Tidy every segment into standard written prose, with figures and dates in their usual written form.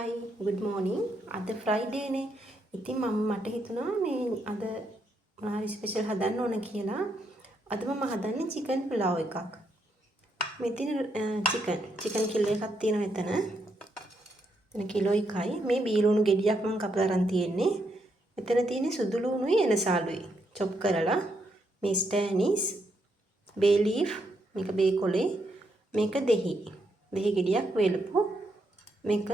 Hi, good morning. අද Friday නේ. ඉතින් මට හිතුණා මේ අද මොනාරි ස්පෙෂල් හදන්න ඕන කියලා. අද මම හදන්නේ chicken පුලාව් එකක්. මේ තියෙන chicken කිලෝ එකක් තියෙනවා එතන. එතන කිලෝ එකයි. මේ බීලුණු ගෙඩියක් මම කපලා අරන් තියෙන්නේ. එතන තියෙන්නේ සුදු ලුණුයි එනසාලුයි. chop කරලා මේ ස්ටෑනිස්, bay leaf, මේක බේ කොලේ, මේක දෙහි. දෙහි ගෙඩියක් වේලපු. මේක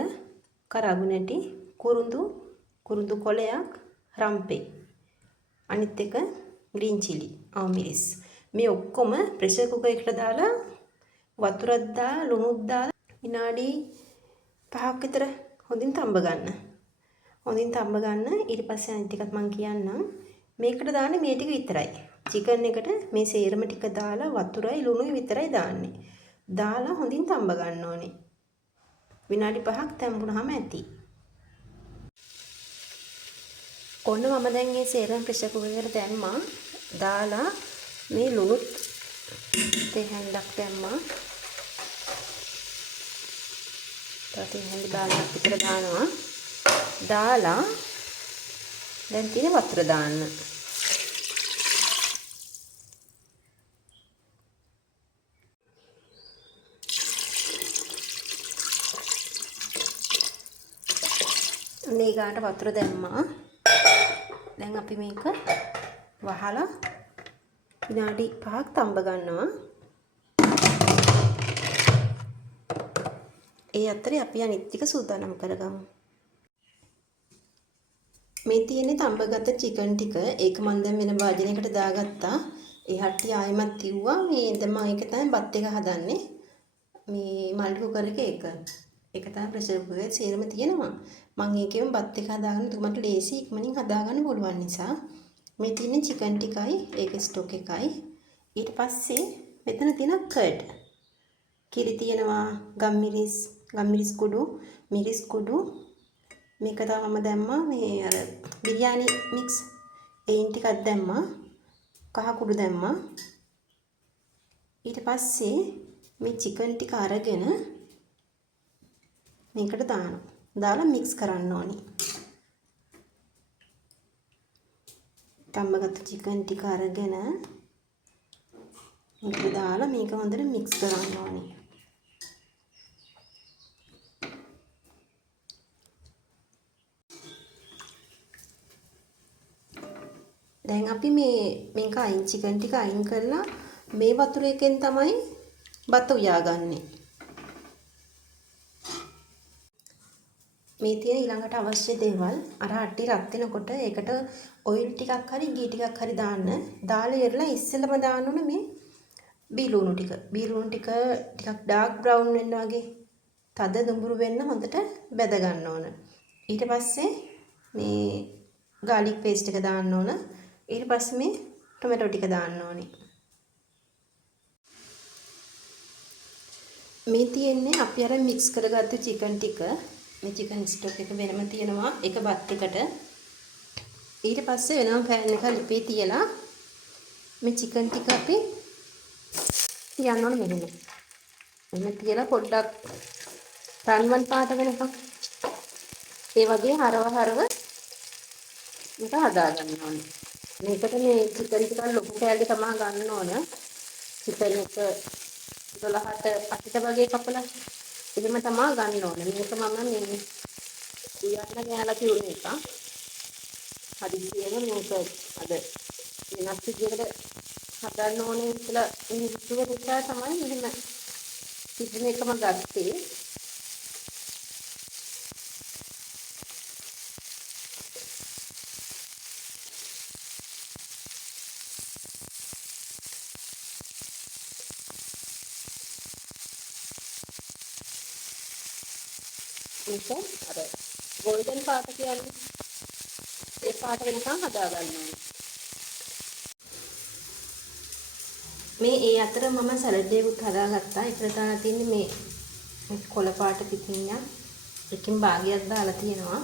කරාබු නැටි, කුරුඳු කොලයක්, රම්පේ. අනිත් එක green chili, අවමිරිස්. මේ ඔක්කොම ප්‍රෙෂර් කුකර් එකට දාලා වතුරක් දාලා ලුණුත් දාලා විනාඩි 5ක් විතර හොඳින් තඹ ගන්න. ඊට පස්සේ අනිත් ටිකත් මම කියන්නම්. මේකට දාන්නේ මේ ටික විතරයි. චිකන් එකට මේ සේරම ටික දාලා වතුරයි ලුණුයි විතරයි දාන්නේ. දාලා හොඳින් තඹ ගන්න ඕනේ. විනාඩි 5ක් තැඹුනහම ඇති. ඔන්න මම දැන් මේ සේරම ප්‍රෙෂර් කුකර් එකට දැම්මා. දාලා මේ ලුණුත් තේ හැන්දක් දැම්මා. තේ හැන්ද භාගයක් විතර දානවා. දාලා දැන් තියෙන වතුර දාන්න. මේ ගානට වතුර දැම්මා. දැන් අපි මේක වහලා විනාඩි 5ක් තඹ ගන්නවා. ඒ අතරේ අපි අනිත් ටික සූදානම් කරගමු. මේ තියෙන්නේ තඹගත චිකන් ටික. ඒක මම දැන් වෙන වාජනයකට දාගත්තා. ඒ හට්ටිය ආයෙමත් තිව්වා. මේ දැන් ඒක තමයි බත් එක හදන්නේ. මේ මල්ටි කුකර් එකේ ඒක තමයි ප්‍රෙෂර් කුකර් එකේ සේරම තියෙනවා. මම ඒකෙම බත් එක හදාගන්න තුමට ලේසි ඉක්මනින් හදාගන්න පුළුවන් නිසා මේ තියෙන චිකන් ටිකයි ඒක ස්ටොක් එකයි. ඊට පස්සේ මෙතන තියෙන කර්ඩ්. කිරි තියෙනවා, ගම්මිරිස් කුඩු, මිරිස් කුඩු. මේක තමයි මම දැම්මා මේ අර බිරියානි මික්ස් ඒන් ටිකක් දැම්මා. කහ කුඩු දැම්මා. ඊට පස්සේ මේ චිකන් ටික අරගෙන මේකට දානවා. දාලා මික්ස් කරන්න ඕනි. තඹගත්තු චිකන් ටික අරගෙන මේක දාලා මේක හොඳට මික්ස් කරන්න ඕනි. දැන් අපි මේක චිකන් ටික අයින් කරලා මේ වතුර එකෙන් තමයි බත උයාගන්නේ. මේ තියෙන ඊළඟට අවශ්‍ය දේවල් අර අට්ටි රත් වෙනකොට ඒකට ඔයිල් ටිකක් හරි ගී ටිකක් හරි දාන්න. දාලා ඉරලා ඉස්සෙල්ලම දාන්න ඕන මේ බීලුණු ටික. බීලුණු ටික ටිකක් ඩාර්ක් බ්‍රවුන් වෙන්න වගේ තද දුඹුරු වෙන්න හොඳට බැද ගන්න ඕන. ඊට පස්සේ මේ garlic paste එක දාන්න ඕන. ඊට පස්සේ මේ ටොමැටෝ ටික දාන්න ඕනේ. මේ තියෙන්නේ අපි අර මික්ස් කරගත්තු චිකන් ටික. මේ චිකන් ස්ටොක් එක වෙනම තියෙනවා එක බත් එකට. ඊට පස්සේ වෙනම පෑන් එක ලිපේ තියලා මේ චිකන් ටික අපි තියන්න ඕනේ මෙහෙම. මෙහෙම තියලා පොඩ්ඩක් රන්වන් පාට වෙනකම් ඒ වගේ හරව මේක හදා ගන්න ඕනේ. මේකට මේ චිකන් ටික ලොකු කෑල්ල තමයි ගන්න ඕන. චිකන් එක 12ට 8ට වගේ කපලා එහෙම තමයි ගන්න ඕනේ. මේක මම මේ ඊයන්න ගෑලා තියුණ එක. හදිස්සියෙම මේක අද වෙනස් විදිහකට හදන්න ඕනේ කියලා හිතුව නිසා තමයි මෙහෙම තිබුණ එකම ගත්තේ. මේක අර golden පාට කියන්නේ ඒ පාට වෙනකන් හදා ගන්න ඕනේ. මේ ඒ අතර මම සලාඩ් එකක් හදාගත්තා. ඒකට දාලා තියෙන්නේ මේ කොළ පාට පිටින්යක්. එකකින් භාගයක් දාලා තියෙනවා.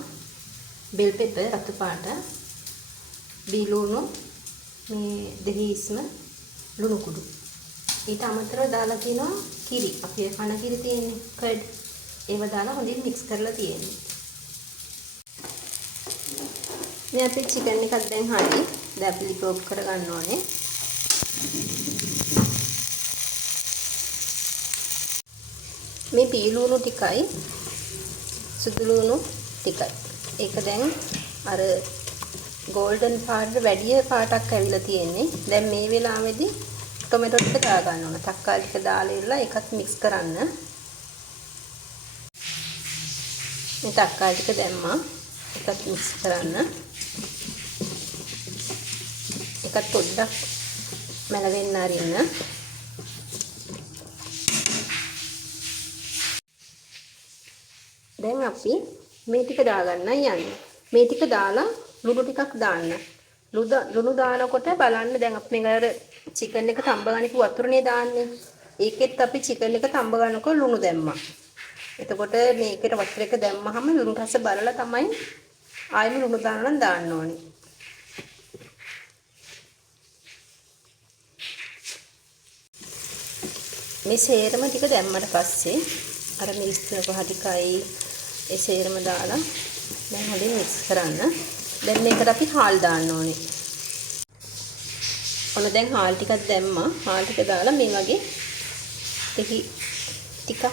බෙල් පෙපර් රතු පාට. බීලුණු මේ දෙහිස්ම ලුණු කුඩු. ඊට අමතරව දාලා තියෙනවා කිරි. අපි කන කිරි තියෙන්නේ කර්ඩ්. ඒව දාලා හොඳින් මික්ස් කරලා තියෙන්නේ. මේ අපේ චිකන් එකක් දැන් හරි. දැන් අපි ලිප් ඔෆ් කරගන්න ඕනේ. මේ පීලුණු ටිකයි සුදු ලුණු ටිකයි. ඒක දැන් අර ගෝල්ඩන් පාට වැඩි පාටක් ඇවිල්ලා තියෙන්නේ. දැන් මේ වෙලාවේදී ටොමැටෝ ටික දා ගන්න ඕන. තක්කාලි ටික දාලා ඉරලා ඒකත් මික්ස් කරන්න. මේ තක්කාලි ටික දැම්මා. ඒකත් මික්ස් කරන්න. ඒකත් පොඩ්ඩක් මැලවෙන්න අරින්න. දැන් අපි මේ ටික දාගන්නයි යන්නේ. මේ ටික දාලා ලුණු ටිකක් දාන්න. ලුණු දානකොට බලන්න දැන් අපි මේක චිකන් එක තඹ ගනිපු වතුරනේ දාන්නේ. ඒකෙත් අපි චිකන් එක තඹ ගන්නකොට ලුණු දැම්මා. එතකොට මේකට වතුර එක දැම්මහම ලුණු රස බලලා තමයි ආයෙම ලුණු දාන්න දාන්න ඕනේ. මේ සේරම ටික දැම්මට පස්සේ අර මිරිස් තුන පහ ටිකයි ඒ සේරම දාලා දැන් හොඳින් මික්ස් කරන්න. දැන් මේකට අපි හාල් දාන්න ඕනේ. ඔන්න දැන් හාල් ටිකක් දැම්මා. හාල් ටික දාලා මේ වගේ එහි ටිකක්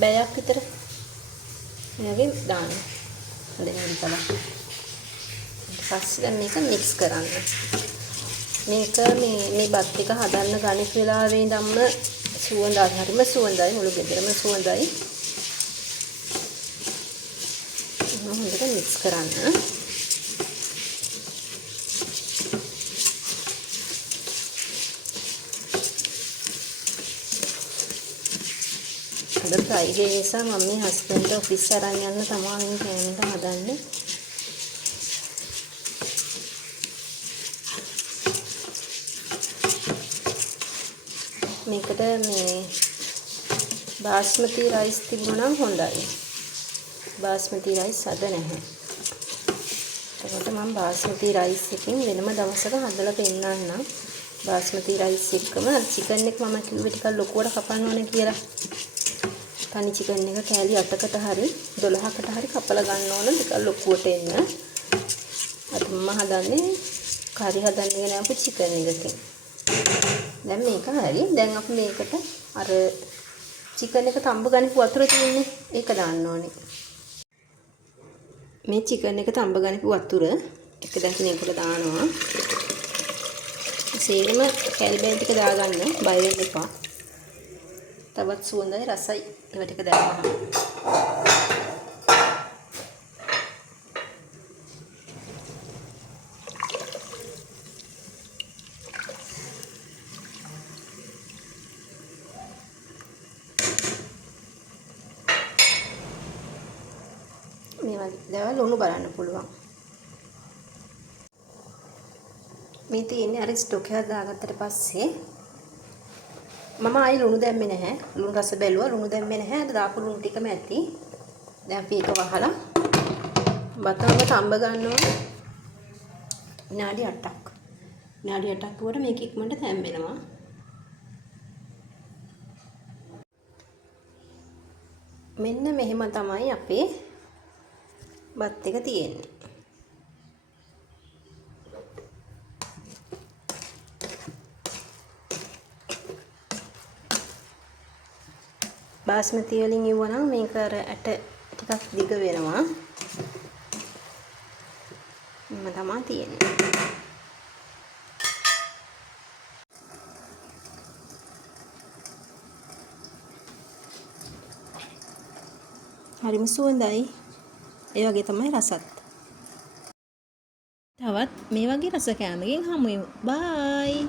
බෑයක් විතර මේ වගේ දාන්න. හොඳින් ඉතලා. ඊට පස්සේ දැන් මේක මික්ස් කරන්න. මේක මේ බත් ටික හදන්න ගණිත වෙලාවේ ඉඳන්ම සුවඳයි. හරිම සුවඳයි. මුළු ගෙදරම සුවඳයි. හොඳට මික්ස් කරන්න. අද ෆ්‍රයිඩේ නිසා මම හස්බන්ඩ් ඔෆිස් අරන් යන්න තමයි කෑමට හදන්නේ. මේකට මේ බාස්මති රයිස් තිබුණා නම් හොඳයි. බාස්මති රයිස් අද නැහැ. එතකොට මම බාස්මති රයිස් එකකින් වෙනම දවසක හදලා පෙන්නන්නම්. බාස්මති රයිස් එක්කම චිකන් එක මම කිව්වේ ටිකක් ලොකුවට කපන්න ඕනේ කියලා. තනි චිකන් එක කෑලි 8කට හරි 12කට හරි කපලා ගන්න ඕන ටිකක් ලොකුවට එන්න. අද මම හදන්නේ කරි හදන්නේ නෑ චිකන් එකකින්. දැන් මේක හරි. දැන් අපි මේකට අර චිකන් එක තඹ ගනිපු වතුර තියෙන්නේ ඒක දාන්න ඕනේ. මේ චිකන් එක තඹ ගනිපු වතුර එක දැන් මේකට දානවා. සේරම කැල්බෑන් ටික දාගන්න බය වෙන්න එපා. තවත් සුවඳයි රසයි ඒවා ටික දැම්මම. මේ වගේ දේවල් ලුණු බලන්න පුළුවන්. මේ තියෙන්නේ අර ස්ටොක් එක දාගත්තට පස්සේ මම ආයි ලුණු දැම්මේ නැහැ. ලුණු රස බැලුවා ලුණු දැම්මේ නැහැ. අර දාපු ලුණු ටිකම ඇති. දැන් අපි ඒක වහලා බතම තඹ ගන්නවා. විනාඩි 8ක්. විනාඩි 8ක් වුණාට මේක ඉක්මනට තැම්බෙනවා. මෙන්න මෙහෙම තමයි අපේ බත් එක තියෙන්නේ. බාස්මති වලින් ඉවුවනම් මේක අර ඇට ටිකක් දිග වෙනවා. මම තමයි තියෙන්නේ. හරිම සුවඳයි. ඒ වගේ තමයි රසත්. තවත් මේ වගේ රස කෑමකින් හමු වෙමු. බයි.